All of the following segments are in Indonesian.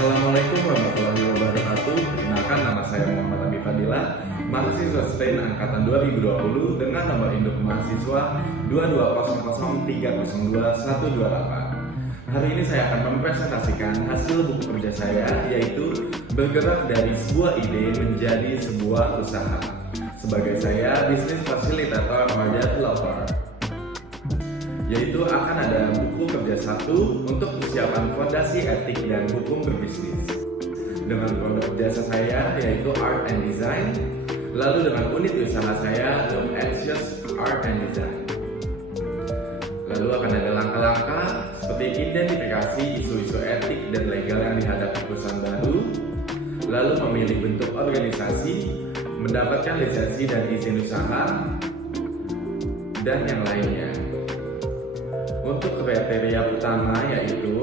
Assalamualaikum warahmatullahi wabarakatuh. Perkenalkan, nama saya Muhammad Abi Fadila, mahasiswa STAIN angkatan 2020 dengan nomor induk mahasiswa 22003021128. Hari ini saya akan mempresentasikan hasil buku kerja saya, yaitu bergerak dari sebuah ide menjadi sebuah usaha. Sebagai saya bisnis fasilitator atau developer, yaitu akan ada buku kerja 1 untuk persiapan fondasi etik dan hukum berbisnis. Dengan produk jasa saya yaitu Art and Design, lalu dengan unit usaha saya Dom Anxious Art and Design. Lalu akan ada langkah-langkah seperti identifikasi isu-isu etik dan legal yang dihadapi perusahaan baru, lalu memilih bentuk organisasi, mendapatkan lisensi dan izin usaha, dan yang lainnya. Untuk kriteria utama yaitu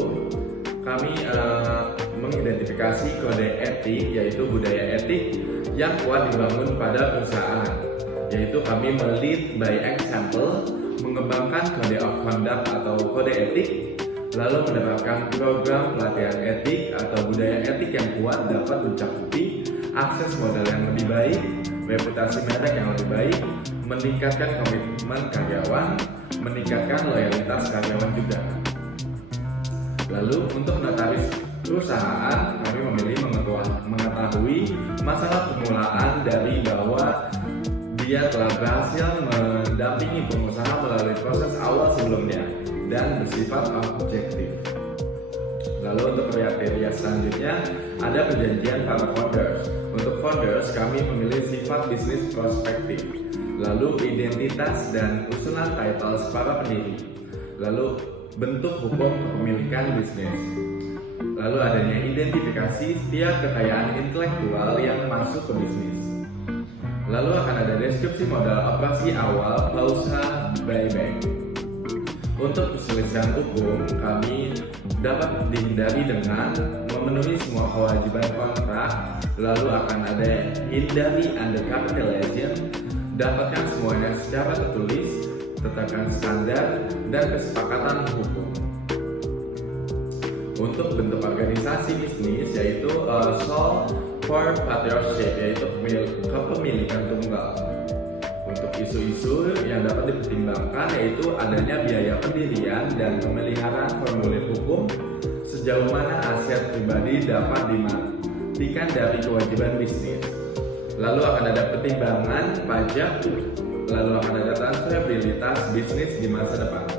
kami mengidentifikasi kode etik, yaitu budaya etik yang kuat dibangun pada perusahaan, yaitu kami lead by example, mengembangkan kode of conduct atau kode etik, lalu menerapkan program pelatihan etik atau budaya etik yang kuat dapat mencakupi akses modal yang lebih baik, reputasi merek yang lebih baik, meningkatkan komitmen karyawan, meningkatkan loyalitas karyawan juga. Lalu untuk notaris perusahaan, kami memilih mengetahui masalah permulaan dari bahwa dia telah berhasil mendampingi pengusaha melalui proses awal sebelumnya dan bersifat objektif. Lalu untuk kriteria selanjutnya ada perjanjian para founders. Untuk founders kami memilih sifat bisnis prospektif, lalu identitas dan usulan titles para pendiri, lalu bentuk hukum kepemilikan bisnis, lalu adanya identifikasi setiap kekayaan intelektual yang masuk ke bisnis, lalu akan ada deskripsi modal operasi awal pausa buyback. Untuk perselisihan hukum kami dapat dihindari dengan memenuhi semua kewajiban kontrak, lalu akan ada hindari undercapitalization, dapatkan semuanya secara tertulis, tetapkan standar dan kesepakatan hukum. Untuk bentuk organisasi bisnis yaitu sole proprietorship, yaitu kepemilikan tunggal. Untuk isu-isu yang dapat dipertimbangkan yaitu adanya biaya pendirian dan pemeliharaan formulir hukum, sejauh mana aset pribadi dapat dimatikan dari kewajiban bisnis. Lalu akan ada pertimbangan pajak, lalu akan ada transferabilitas bisnis di masa depan.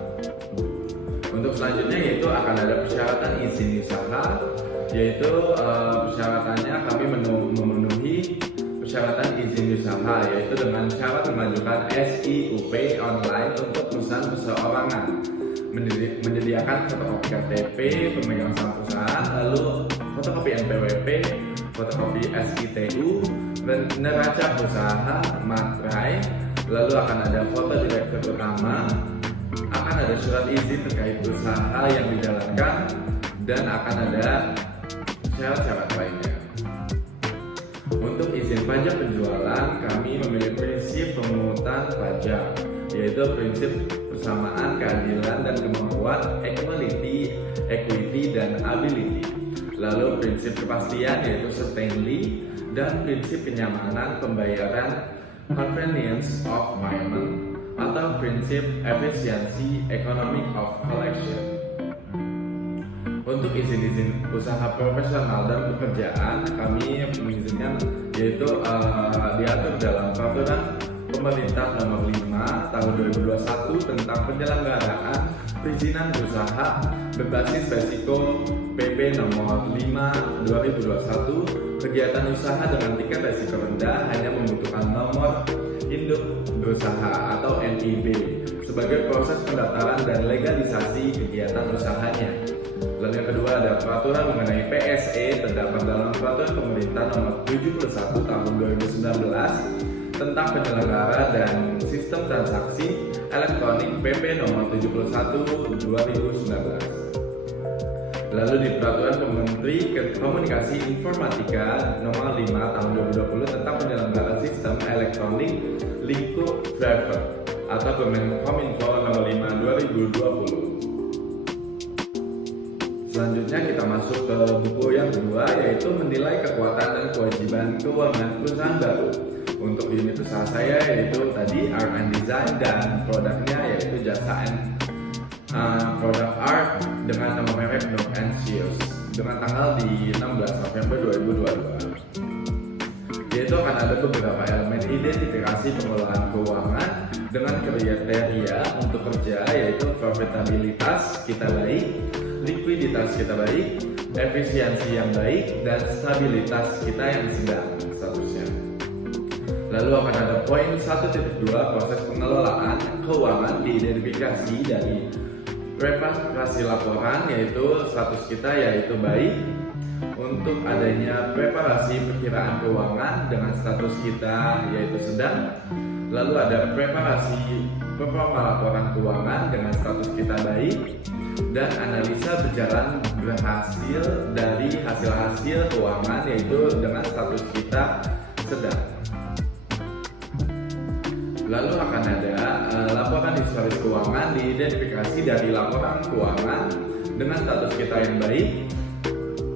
Untuk selanjutnya yaitu akan ada persyaratan izin usaha, yaitu persyaratannya kami memenuhi persyaratan izin usaha, yaitu dengan syarat memajukan SIUP online untuk perusahaan perseorangan, menyediakan fotokopi KTP pemegang saham perusahaan, lalu fotokopi NPWP, fotokopi SITU, neraca usaha, materai, lalu akan ada foto direktur utama, akan ada surat izin terkait usaha yang dijalankan, dan akan ada syarat-syarat lainnya. Untuk izin pajak penjualan, kami memilih prinsip pemungutan pajak, yaitu prinsip persamaan, keadilan, dan kemampuan, equality, equity, dan ability. Lalu prinsip kepastian yaitu certainty, dan prinsip kenyamanan pembayaran, convenience of payment, atau prinsip efisiensi economic of collection. Untuk izin-izin usaha profesional dan pekerjaan, kami mengizinkan yaitu diatur dalam peraturan pemerintah nomor 5 tahun 2021 tentang penyelenggaraan perizinan usaha berbasis resiko PP nomor 5 2021. Kegiatan usaha dengan tingkat resiko rendah hanya membutuhkan nomor induk berusaha atau NIB sebagai proses pendaftaran dan legalisasi kegiatan usahanya. Lalu yang kedua ada peraturan mengenai PSE terdapat dalam peraturan pemerintah nomor 71 tahun 2019 tentang penyelenggara dan sistem transaksi elektronik PP nomor 71 2019. Lalu di peraturan Menteri Komunikasi Informatika nomor 5 tahun 2020 tentang penyelenggara sistem elektronik lingkup driver atau Kominfo nomor 5 2020. Selanjutnya kita masuk ke buku yang kedua, yaitu menilai kekuatan dan kewajiban keuangan perusahaan baru. Untuk unit usaha saya yaitu tadi Art and Design, dan produknya yaitu jasa produk art dengan nama merek Nook & Shears dengan tanggal di 16 November 2022. Yaitu akan ada beberapa elemen identifikasi pengelolaan keuangan dengan kriteria untuk kerja, yaitu profitabilitas kita baik, likuiditas kita baik, efisiensi yang baik, dan stabilitas kita yang sedang statusnya. Lalu akan ada poin 1.2, proses pengelolaan keuangan diidentifikasi dari preparasi laporan, yaitu status kita yaitu baik. Untuk adanya preparasi perkiraan keuangan dengan status kita yaitu sedang. Lalu ada preparasi performa laporan keuangan dengan status kita baik, dan analisa berjalan berhasil dari hasil-hasil keuangan yaitu dengan status kita sedang. Lalu akan ada laporan historis keuangan diidentifikasi dari laporan keuangan dengan status kita yang baik.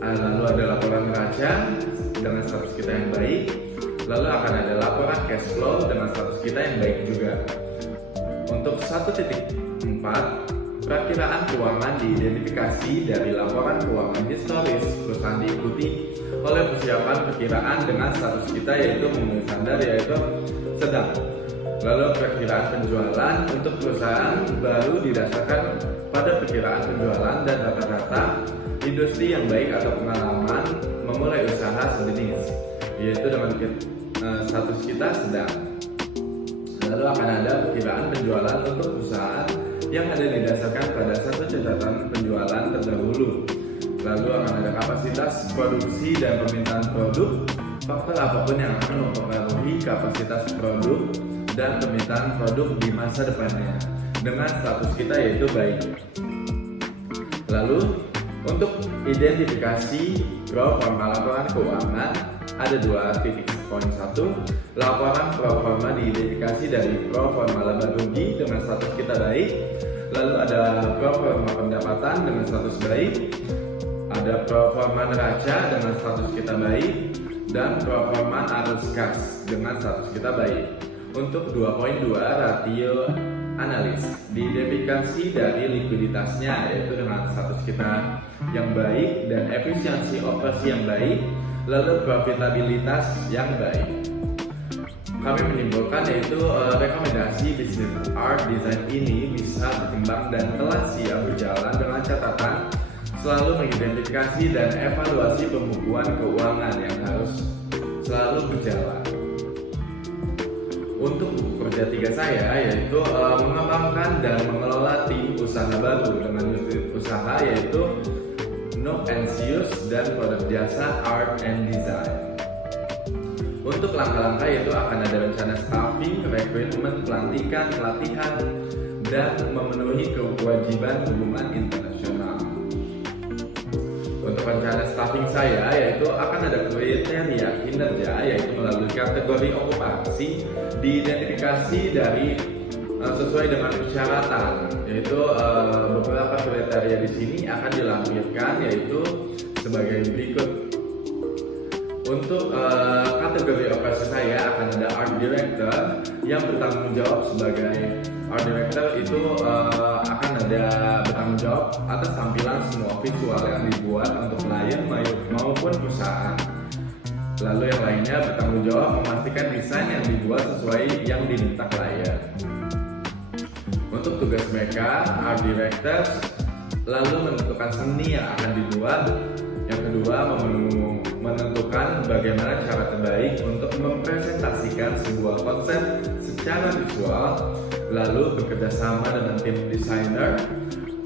Lalu ada laporan neraca dengan status kita yang baik. Lalu akan ada laporan cash flow dengan status kita yang baik juga. Untuk 1.4, perakiraan keuangan diidentifikasi dari laporan keuangan historis perusahaan diikuti oleh persiapan perkiraan dengan status kita yaitu memenuhi standar yaitu sedang. Lalu perkiraan penjualan untuk perusahaan baru didasarkan pada perkiraan penjualan dan rata-rata industri yang baik atau pengalaman memulai usaha sejenis, yaitu dengan status kita sedang. Lalu akan ada perkiraan penjualan untuk perusahaan yang ada didasarkan pada satu catatan penjualan terdahulu. Lalu akan ada kapasitas produksi dan permintaan produk, faktor apapun yang akan mempengaruhi kapasitas produk dan permintaan produk di masa depannya dengan status kita yaitu baik. Lalu untuk identifikasi pro forma laporan keuangan ada 2.1, laporan pro forma diidentifikasi dari pro forma laba rugi dengan status kita baik. Lalu ada pro forma pendapatan dengan status baik, ada pro forma neraca dengan status kita baik, dan pro forma arus kas dengan status kita baik. Untuk 2.2, rasio analis diidentifikasi dari likuiditasnya yaitu dengan status kita yang baik dan efisiensi operasi yang baik, lalu profitabilitas yang baik. Kami menyimpulkan yaitu rekomendasi bisnis art design ini bisa berkembang dan telah siap berjalan dengan catatan selalu mengidentifikasi dan evaluasi pembukuan keuangan yang harus selalu berjalan. Untuk buku kerja 3 saya yaitu mengembangkan dan mengelola tim usaha baru dengan unit usaha yaitu Nook & Shears dan produk jasa Art and Design. Untuk langkah-langkah yaitu akan ada rencana staffing, rekrutmen, pelantikan, pelatihan, dan memenuhi kewajiban hubungan internasional. Untuk rencana staffing saya yaitu akan ada kriteria kinerja yaitu melalui kategori okupasi diidentifikasi dari sesuai dengan persyaratan, yaitu beberapa kriteria di sini akan dilampirkan yaitu sebagai berikut. Untuk kategori operasi saya akan ada art director yang bertanggung jawab sebagai art director itu akan ada bertanggung jawab atas tampilan semua visual yang dibuat untuk klien maupun perusahaan. Lalu yang lainnya bertanggung jawab memastikan desain yang dibuat sesuai yang diminta klien. Untuk tugas mereka, art directors lalu menentukan seni yang akan dibuat. Yang kedua, menentukan bagaimana cara terbaik untuk mempresentasikan sebuah konsep secara visual, lalu bekerja sama dengan tim desainer.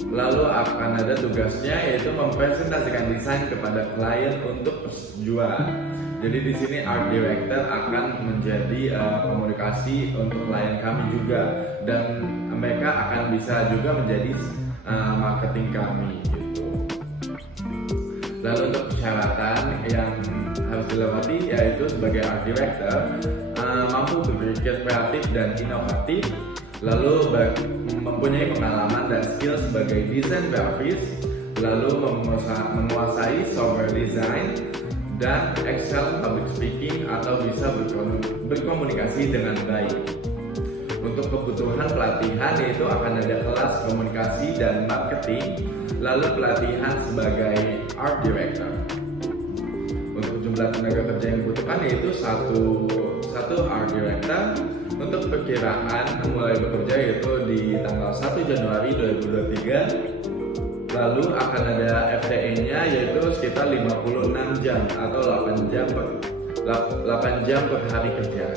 Lalu akan ada tugasnya yaitu mempresentasikan desain kepada klien untuk persetujuan. Jadi di sini art director akan menjadi komunikasi untuk klien kami juga, dan mereka akan bisa juga menjadi marketing kami gitu. Lalu untuk persyaratan yang harus dilewati yaitu sebagai art director mampu berpikir kreatif dan inovatif, lalu mempunyai pengalaman dan skill sebagai desain grafis, lalu menguasai software design, dan excel public speaking atau bisa berkomunikasi dengan baik. Untuk kebutuhan pelatihan yaitu akan ada kelas komunikasi dan marketing, lalu pelatihan sebagai art director. Untuk jumlah tenaga kerja yang dibutuhkan yaitu satu art director. Untuk perkiraan mulai bekerja yaitu di tanggal 1 Januari 2023. Lalu akan ada FTE-nya yaitu sekitar 56 jam atau 8 jam per hari kerja.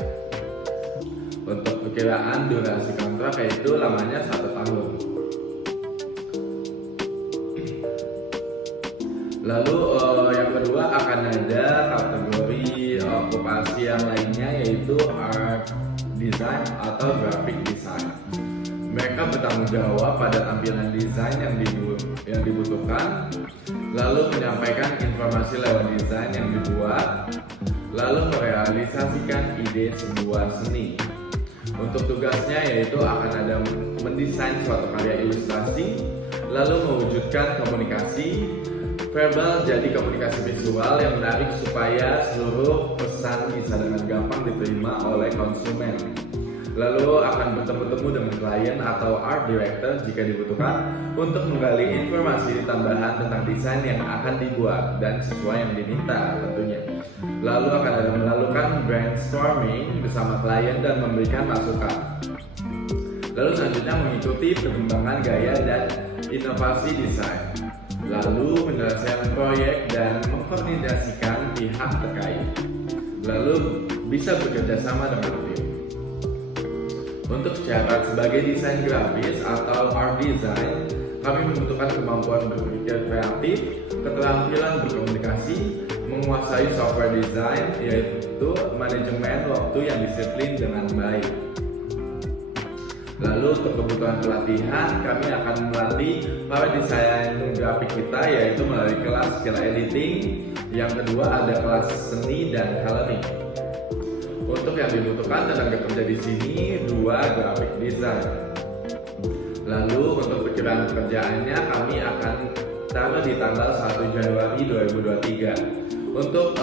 Untuk perkiraan durasi kontrak yaitu lamanya 1 tahun. Lalu yang kedua akan ada kategori okupasi yang lainnya yaitu art design atau graphic design. Mereka bertanggung jawab pada tampilan desain yang dibutuhkan, lalu menyampaikan informasi lewat desain yang dibuat, lalu merealisasikan ide sebuah seni. Untuk tugasnya yaitu akan ada mendesain suatu karya ilustrasi, lalu mewujudkan komunikasi verbal jadi komunikasi visual yang menarik supaya seluruh pesan bisa dengan gampang diterima oleh konsumen. Lalu akan bertemu dengan klien atau art director jika dibutuhkan untuk menggali informasi tambahan tentang desain yang akan dibuat dan sesuai yang diminta tentunya. Lalu akan ada melakukan brainstorming bersama klien dan memberikan masukan. Lalu selanjutnya mengikuti perkembangan gaya dan inovasi desain. Lalu menyelesaikan proyek dan mengkoordinasikan pihak terkait. Lalu bisa bekerja sama dengan tim. Untuk syarat sebagai desain grafis atau art design, kami membutuhkan kemampuan berpikir kreatif, keterampilan berkomunikasi, menguasai software design, yaitu manajemen waktu yang disiplin dengan baik. Lalu untuk kebutuhan pelatihan, kami akan melatih para desain grafik kita yaitu melalui kelas skill editing. Yang kedua ada kelas seni dan coloring. Untuk yang dibutuhkan tenaga kerja di sini 2 graphic design. Lalu untuk perkiraan pekerjaannya kami akan taruh di tanggal 1 Januari 2023. Untuk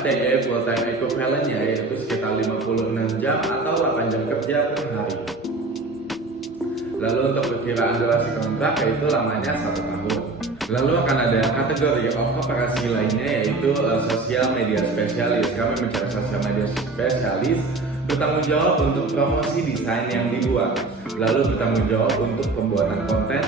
FTE full time equivalent-nya yaitu sekitar 56 jam atau 8 jam kerja per hari. Lalu untuk perkiraan durasi kontrak yaitu lamanya 1 tahun. Lalu akan ada kategori operasi lainnya yaitu sosial media spesialis. Kami mencari sosial media spesialis bertanggung jawab untuk promosi desain yang dibuat. Lalu bertanggung jawab untuk pembuatan konten.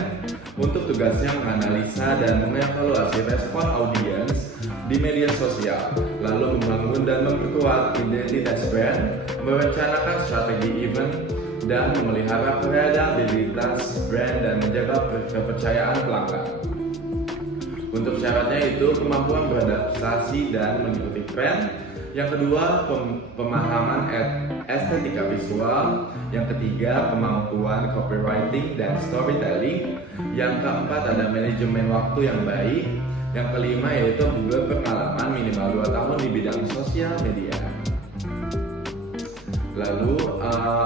Untuk tugasnya menganalisa dan mengevaluasi respon audiens di media sosial. Lalu membangun dan memperkuat identitas brand, merencanakan strategi event, dan memelihara kredibilitas brand dan menjaga kepercayaan pelanggan. Untuk syaratnya itu kemampuan beradaptasi dan mengikuti tren. Yang kedua pemahaman estetika visual. Yang ketiga kemampuan copywriting dan storytelling. Yang keempat ada manajemen waktu yang baik. Yang kelima yaitu berpengalaman minimal 2 tahun di bidang sosial media. Lalu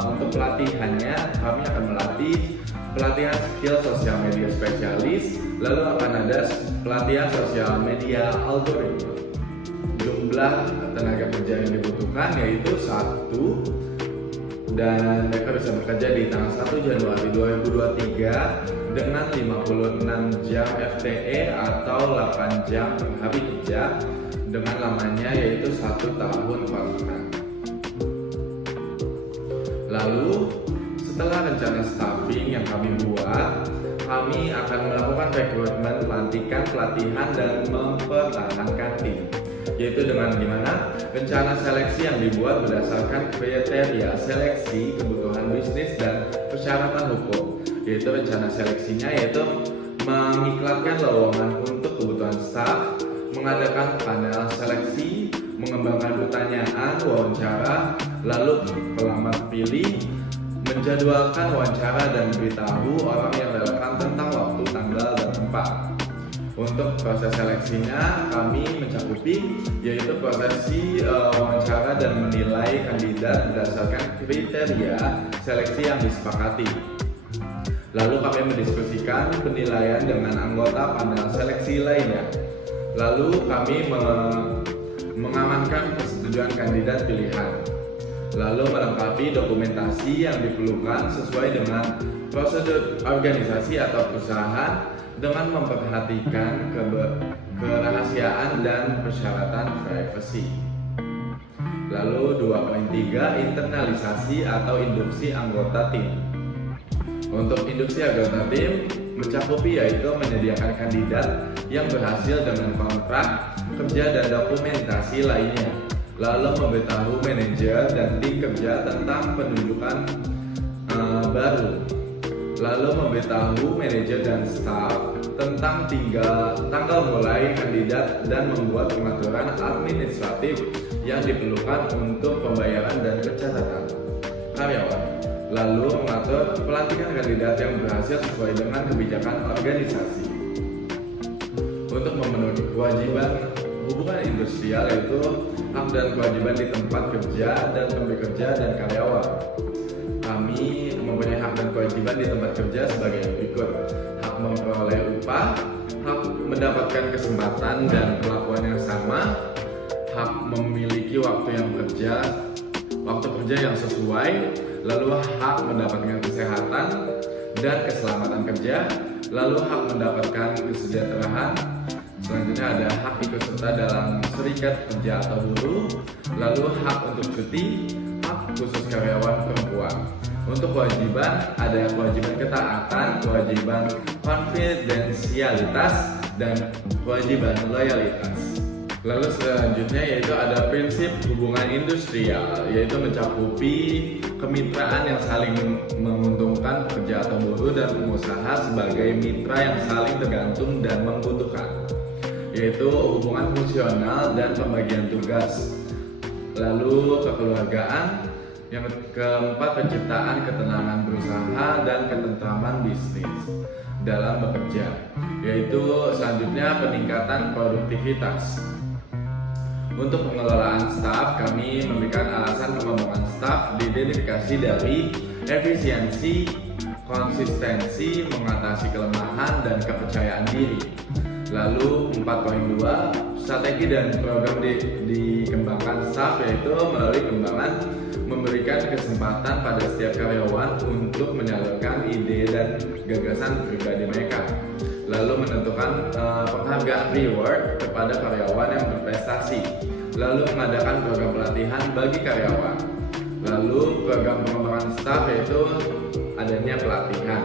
untuk pelatihannya kami akan melatih pelatihan skill sosial media spesialis. Lalu akan ada pelatihan sosial media algoritma. Jumlah tenaga kerja yang dibutuhkan yaitu 1 dan mereka bisa bekerja di tanggal 1 Januari 2023 dengan 56 jam FTE atau 8 jam per hari kerja dengan lamanya yaitu 1 tahun kontrak. Lalu setelah rencana staffing yang kami buat, kami akan melakukan rekrutmen, pelantikan, pelatihan, dan mempertahankan tim. Yaitu dengan dimana rencana seleksi yang dibuat berdasarkan kriteria seleksi, kebutuhan bisnis, dan persyaratan hukum. Yaitu rencana seleksinya yaitu mengiklankan lowongan untuk kebutuhan staff, mengadakan panel seleksi, mengembangkan pertanyaan, wawancara, lalu pelamar pilih, menjadwalkan wawancara dan beritahu orang yang relevan tentang waktu, tanggal, dan tempat. Untuk proses seleksinya kami mencakupi yaitu prosesi wawancara dan menilai kandidat berdasarkan kriteria seleksi yang disepakati. Lalu kami mendiskusikan penilaian dengan anggota panel seleksi lainnya. Lalu kami mengamankan persetujuan kandidat pilihan. Lalu melengkapi dokumentasi yang diperlukan sesuai dengan prosedur organisasi atau perusahaan dengan memperhatikan kerahasiaan dan persyaratan privasi. Lalu 2.3 internalisasi atau induksi anggota tim. Untuk induksi anggota tim mencakupi yaitu menyediakan kandidat yang berhasil dengan kontrak kerja dan dokumentasi lainnya, lalu memberitahu manajer dan tim kerja tentang penunjukan baru, lalu memberitahu manajer dan staf tentang tanggal mulai kandidat dan membuat pengaturan administratif yang diperlukan untuk pembayaran dan pencatatan karyawan, lalu mengatur pelantikan kandidat yang berhasil sesuai dengan kebijakan organisasi. Untuk memenuhi kewajiban hubungan industrial yaitu hak dan kewajiban di tempat kerja dan pemberi kerja dan karyawan. Kami mempunyai hak dan kewajiban di tempat kerja sebagai berikut: hak memperoleh upah, hak mendapatkan kesempatan dan perlakuan yang sama, hak memiliki waktu kerja yang sesuai, lalu hak mendapatkan kesehatan dan keselamatan kerja, lalu hak mendapatkan kesejahteraan. Selanjutnya ada hak ikut serta dalam serikat kerja atau buruh, lalu hak untuk cuti, hak khusus karyawan perempuan. Untuk kewajiban ada kewajiban ketaatan, kewajiban konfidensialitas, dan kewajiban loyalitas. Lalu selanjutnya yaitu ada prinsip hubungan industrial, yaitu mencakupi kemitraan yang saling menguntungkan pekerja atau buruh dan pengusaha sebagai mitra yang saling tergantung dan membutuhkan, yaitu hubungan fungsional dan pembagian tugas. Lalu kekeluargaan. Yang keempat, penciptaan ketenangan berusaha dan ketentraman bisnis dalam bekerja, yaitu selanjutnya peningkatan produktivitas. Untuk pengelolaan staf, kami memberikan alasan pengembangan staf diidentifikasi dari efisiensi, konsistensi, mengatasi kelemahan, dan kepercayaan diri. Lalu 4.2, strategi dan program dikembangkan staf, yaitu melalui memberikan kesempatan pada setiap karyawan untuk menyalurkan ide dan gagasan pribadi mereka. Lalu menentukan penghargaan reward kepada karyawan yang berprestasi. Lalu mengadakan program pelatihan bagi karyawan. Lalu program pengembangan staf, yaitu adanya pelatihan.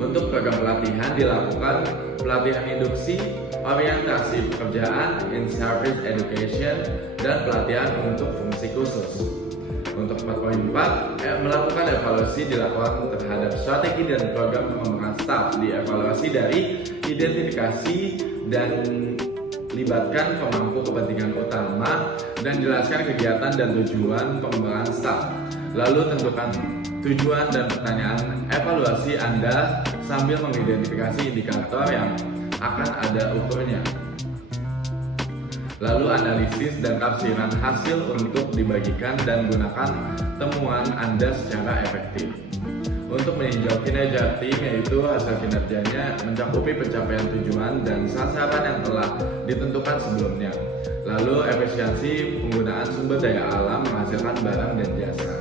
Untuk program pelatihan dilakukan pelatihan induksi, orientasi pekerjaan, in-service education, dan pelatihan untuk fungsi khusus. Untuk 4.4, melakukan evaluasi dilakukan terhadap strategi dan program pengembangan staf. Dievaluasi dari identifikasi dan libatkan pemangku kepentingan utama dan jelaskan kegiatan dan tujuan pengembangan staf. Lalu tentukan tujuan dan pertanyaan evaluasi Anda sambil mengidentifikasi indikator yang akan ada ukurnya. Lalu analisis dan tafsiran hasil untuk dibagikan dan gunakan temuan Anda secara efektif. Untuk meninjau kinerja tim, yaitu hasil kinerjanya mencakupi pencapaian tujuan dan sasaran yang telah ditentukan sebelumnya. Lalu efisiensi penggunaan sumber daya alam menghasilkan barang dan jasa.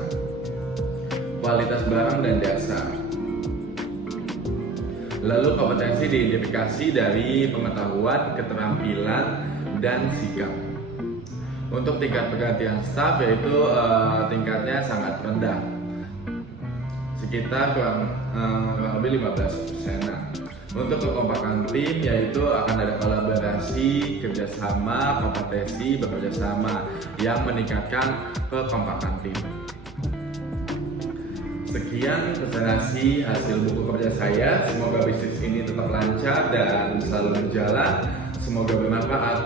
Kualitas barang dan jasa. Lalu kompetensi diidentifikasi dari pengetahuan, keterampilan, dan sikap. Untuk tingkat pergantian staf, yaitu tingkatnya sangat rendah, sekitar kurang lebih 15%. Untuk kekompakan tim, yaitu akan ada kolaborasi, kerjasama, kompetensi, bekerjasama yang meningkatkan kekompakan tim. Sekian presentasi hasil buku kerja saya. Semoga bisnis ini tetap lancar dan selalu berjalan. Semoga bermanfaat.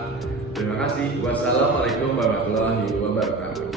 Terima kasih. Wassalamualaikum warahmatullahi wabarakatuh.